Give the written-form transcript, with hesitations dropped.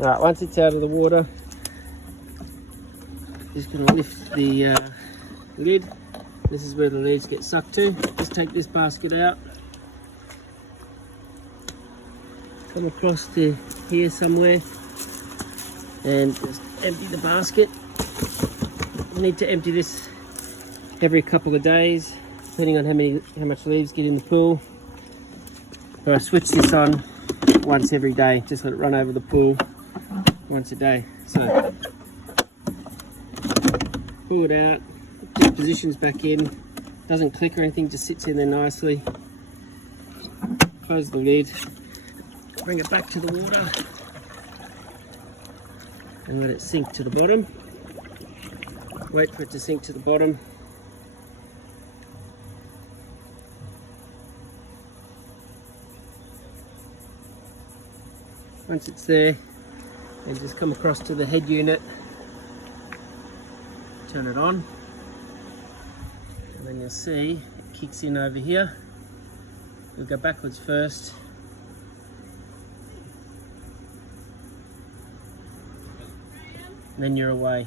Alright, once it's out of the water, just going to lift the lid. This is where the leaves get sucked to. Just take this basket out. Come across to here somewhere and just empty the basket. You need to empty this every couple of days, depending on how much leaves get in the pool. So I switch this on once every day, just let it run over the pool once a day. So pull it out, just positions back in, doesn't click or anything, just sits in there nicely. Close the lid, bring it back to the water and let it sink to the bottom. Wait for it to sink to the bottom. Once it's there, and just come across to the head unit, turn it on, and then you'll see it kicks in over here. We'll go backwards first. And then you're away.